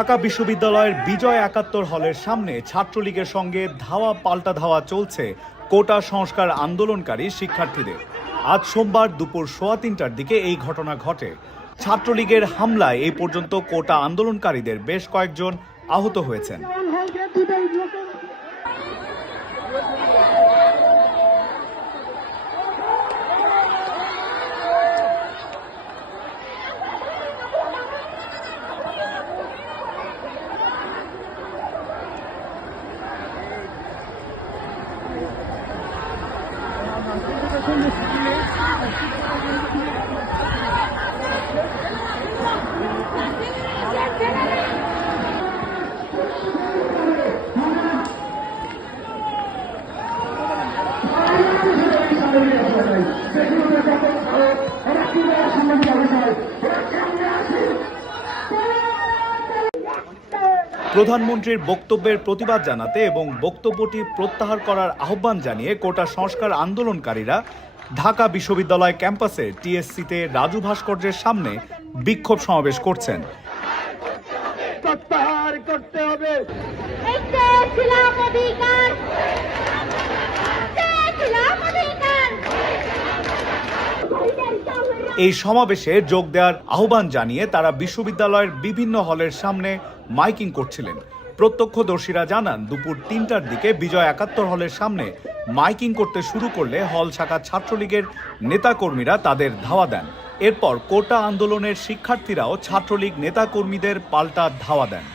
ঢাকা বিশ্ববিদ্যালয়ের বিজয় ৭১ হলের সামনে ছাত্রলীগের সঙ্গে ধাওয়া পাল্টা ধাওয়া চলছে কোটা সংস্কার আন্দোলনকারী শিক্ষার্থীদের। আজ সোমবার দুপুর ৩:১৫টার দিকে এই ঘটনা ঘটে। ছাত্রলীগের হামলায় এই পর্যন্ত কোটা আন্দোলনকারীদের বেশ কয়েকজন আহত হয়েছেন। প্রধানমন্ত্রীর বক্তব্যের প্রতিবাদ জানাতে এবং বক্তব্যটি প্রত্যাহার করার আহ্বান জানিয়ে কোটা সংস্কার আন্দোলনকারীরা ঢাকা বিশ্ববিদ্যালয় ক্যাম্পাসে টিএসসিতে রাজু ভাস্কর্যের সামনে বিক্ষোভ সমাবেশ করছেন। প্রত্যাহার করতে হবে। এই সমাবেশে যোগ দেওয়ার আহ্বান জানিয়ে তারা বিশ্ববিদ্যালয়ের বিভিন্ন হলের সামনে মাইকিং করছিলেন। প্রত্যক্ষদর্শীরা জানান দুপুর ৩টার দিকে বিজয় ৭১ হলের সামনে মাইকিং করতে শুরু করলে হল শাখা ছাত্রলীগের নেতাকর্মীরা তাদের ধাওয়া দেন। এরপর কোটা আন্দোলনের শিক্ষার্থীরাও ছাত্রলীগ নেতাকর্মীদের পাল্টা ধাওয়া দেন।